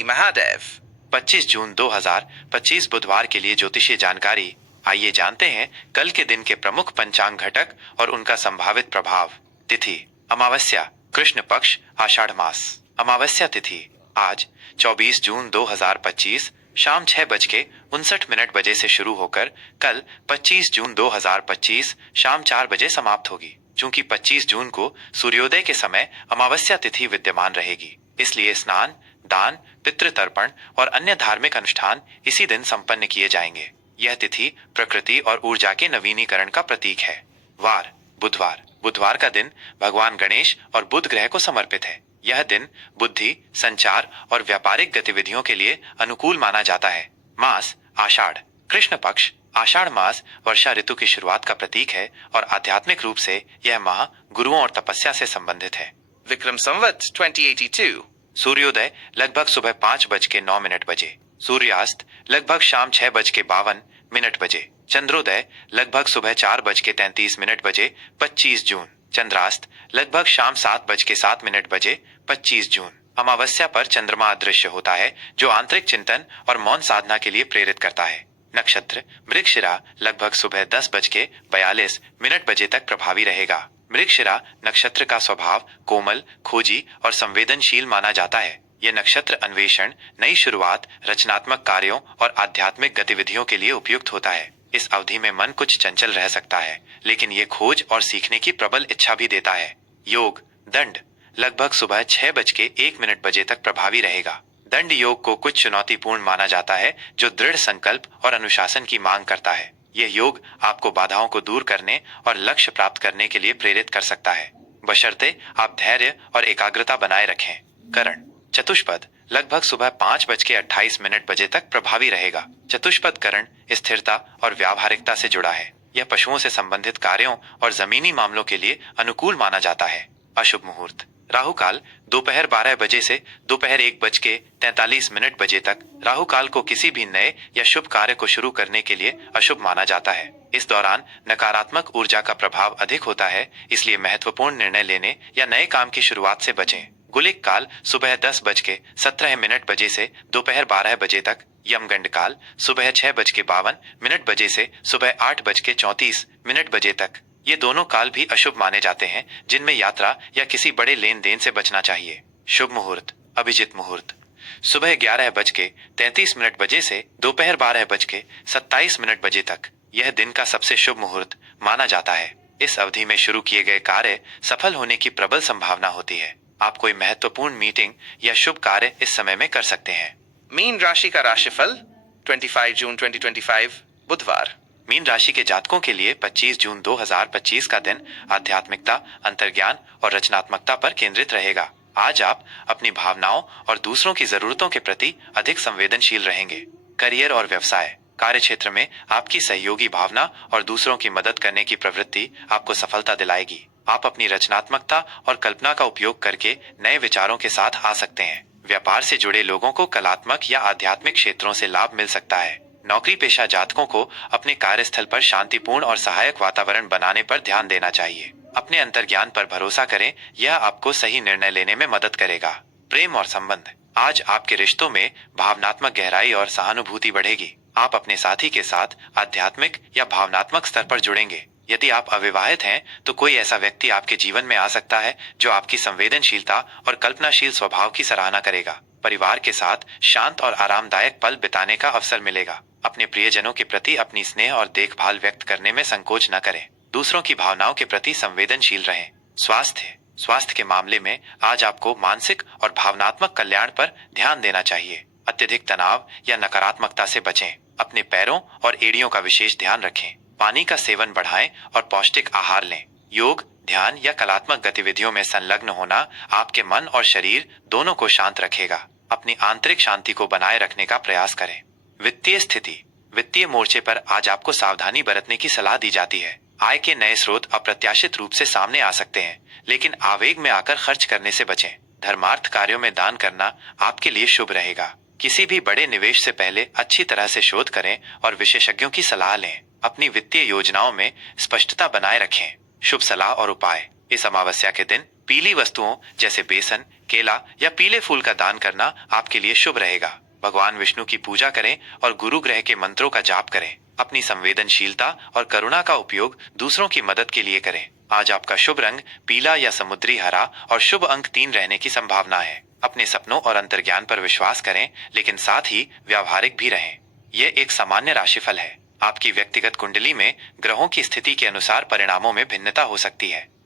जय महादेव। 25 जून 2025 बुधवार के लिए ज्योतिषीय जानकारी। आइए जानते हैं कल के दिन के प्रमुख पंचांग घटक और उनका संभावित प्रभाव। तिथि अमावस्या, कृष्ण पक्ष, आषाढ़ मास। अमावस्या तिथि आज 24 जून 2025 शाम 6:59 बजे से शुरू होकर कल 25 जून 2025 शाम 4 बजे समाप्त होगी। चूंकि 25 जून को सूर्योदय के समय अमावस्या तिथि विद्यमान रहेगी, इसलिए स्नान, दान, पितृतर्पण और अन्य धार्मिक अनुष्ठान इसी दिन संपन्न किए जाएंगे। यह तिथि प्रकृति और ऊर्जा के नवीनीकरण का प्रतीक है। वार बुधवार। बुधवार का दिन भगवान गणेश और बुध ग्रह को समर्पित है। यह दिन बुद्धि, संचार और व्यापारिक गतिविधियों के लिए अनुकूल माना जाता है। मास आषाढ़, कृष्ण पक्ष। आषाढ़ मास वर्षा ऋतु की शुरुआत का प्रतीक है और आध्यात्मिक रूप से यह माह गुरुओं और तपस्या से संबंधित है। विक्रम संवत 2082। सूर्योदय लगभग सुबह 5:09 बजे। सूर्यास्त लगभग शाम 6:52 बजे। चंद्रोदय लगभग सुबह 4:33 बजे 25 जून। चंद्रास्त लगभग शाम 7:07 बजे 25 जून। अमावस्या पर चंद्रमा अदृश्य होता है, जो आंतरिक चिंतन और मौन साधना के लिए प्रेरित करता है। नक्षत्र मृगशिरा लगभग सुबह 10:42 बजे तक प्रभावी रहेगा। मृगशिरा नक्षत्र का स्वभाव कोमल, खोजी और संवेदनशील माना जाता है। यह नक्षत्र अन्वेषण, नई शुरुआत, रचनात्मक कार्यों और आध्यात्मिक गतिविधियों के लिए उपयुक्त होता है। इस अवधि में मन कुछ चंचल रह सकता है, लेकिन ये खोज और सीखने की प्रबल इच्छा भी देता है। योग दंड लगभग सुबह 6:01 बजे तक प्रभावी रहेगा। दंड योग को कुछ चुनौतीपूर्ण माना जाता है, जो दृढ़ संकल्प और अनुशासन की मांग करता है। यह योग आपको बाधाओं को दूर करने और लक्ष्य प्राप्त करने के लिए प्रेरित कर सकता है, बशर्ते आप धैर्य और एकाग्रता बनाए रखें। करण चतुष्पद लगभग सुबह 5:28 बजे तक प्रभावी रहेगा। चतुष्पद करण स्थिरता और व्यावहारिकता से जुड़ा है। यह पशुओं से संबंधित कार्यों और जमीनी मामलों के लिए अनुकूल माना जाता है। अशुभ मुहूर्त राहु काल दोपहर 12 बजे से दोपहर 1:43 बजे तक। राहु काल को किसी भी नए या शुभ कार्य को शुरू करने के लिए अशुभ माना जाता है। इस दौरान नकारात्मक ऊर्जा का प्रभाव अधिक होता है, इसलिए महत्वपूर्ण निर्णय लेने या नए काम की शुरुआत से बचें। गुलिक काल सुबह 10:17 बजे से दोपहर 12 बजे तक। यमगंड काल सुबह 6:52 बजे से सुबह 8:34 बजे तक। ये दोनों काल भी अशुभ माने जाते हैं, जिनमें यात्रा या किसी बड़े लेन देन से बचना चाहिए। शुभ मुहूर्त अभिजित मुहूर्त सुबह 11:33 बजे से दोपहर 12:27 बजे तक। यह दिन का सबसे शुभ मुहूर्त माना जाता है। इस अवधि में शुरू किए गए कार्य सफल होने की प्रबल संभावना होती है। आप कोई महत्वपूर्ण मीटिंग या शुभ कार्य इस समय में कर सकते हैं। मीन राशि का राशिफल 25 जून 2025 बुधवार। मीन राशि के जातकों के लिए 25 जून 2025 का दिन आध्यात्मिकता, अंतर्ज्ञान और रचनात्मकता पर केंद्रित रहेगा। आज आप अपनी भावनाओं और दूसरों की जरूरतों के प्रति अधिक संवेदनशील रहेंगे। करियर और व्यवसाय कार्य क्षेत्र में आपकी सहयोगी भावना और दूसरों की मदद करने की प्रवृत्ति आपको सफलता दिलाएगी। आप अपनी रचनात्मकता और कल्पना का उपयोग करके नए विचारों के साथ आ सकते हैं। व्यापार से जुड़े लोगों को कलात्मक या आध्यात्मिक क्षेत्रों से लाभ मिल सकता है। नौकरी पेशा जातकों को अपने कार्यस्थल पर शांतिपूर्ण और सहायक वातावरण बनाने पर ध्यान देना चाहिए। अपने अंतर्ज्ञान पर भरोसा करें, यह आपको सही निर्णय लेने में मदद करेगा। प्रेम और संबंध आज आपके रिश्तों में भावनात्मक गहराई और सहानुभूति बढ़ेगी। आप अपने साथी के साथ आध्यात्मिक या भावनात्मक स्तर पर जुड़ेंगे। यदि आप अविवाहित हैं, तो कोई ऐसा व्यक्ति आपके जीवन में आ सकता है जो आपकी संवेदनशीलता और कल्पनाशील स्वभाव की सराहना करेगा। परिवार के साथ शांत और आरामदायक पल बिताने का अवसर मिलेगा। अपने प्रियजनों के प्रति अपनी स्नेह और देखभाल व्यक्त करने में संकोच न करें। दूसरों की भावनाओं के प्रति संवेदनशील रहें। स्वास्थ्य के मामले में आज आपको मानसिक और भावनात्मक कल्याण पर ध्यान देना चाहिए। अत्यधिक तनाव या नकारात्मकता से बचें। अपने पैरों और एड़ियों का विशेष ध्यान रखें। पानी का सेवन बढ़ाएं और पौष्टिक आहार लें। योग, ध्यान या कलात्मक गतिविधियों में संलग्न होना आपके मन और शरीर दोनों को शांत रखेगा। अपनी आंतरिक शांति को बनाए रखने का प्रयास करें। वित्तीय स्थिति वित्तीय मोर्चे पर आज आपको सावधानी बरतने की सलाह दी जाती है। आय के नए स्रोत अप्रत्याशित रूप से सामने आ सकते हैं, लेकिन आवेग में आकर खर्च करने से बचें। धर्मार्थ कार्यों में दान करना आपके लिए शुभ रहेगा। किसी भी बड़े निवेश से पहले अच्छी तरह से शोध करें और विशेषज्ञों की सलाह लें। अपनी वित्तीय योजनाओं में स्पष्टता बनाए रखें। शुभ सलाह और उपाय इस अमावस्या के दिन पीली वस्तुओं जैसे बेसन, केला या पीले फूल का दान करना आपके लिए शुभ रहेगा। भगवान विष्णु की पूजा करें और गुरु ग्रह के मंत्रों का जाप करें। अपनी संवेदनशीलता और करुणा का उपयोग दूसरों की मदद के लिए करें। आज आपका शुभ रंग पीला या समुद्री हरा और शुभ अंक 3 रहने की संभावना है। अपने सपनों और अंतर्ज्ञान पर विश्वास करें, लेकिन साथ ही व्यावहारिक भी रहें। यह एक सामान्य राशिफल है। आपकी व्यक्तिगत कुंडली में ग्रहों की स्थिति के अनुसार परिणामों में भिन्नता हो सकती है।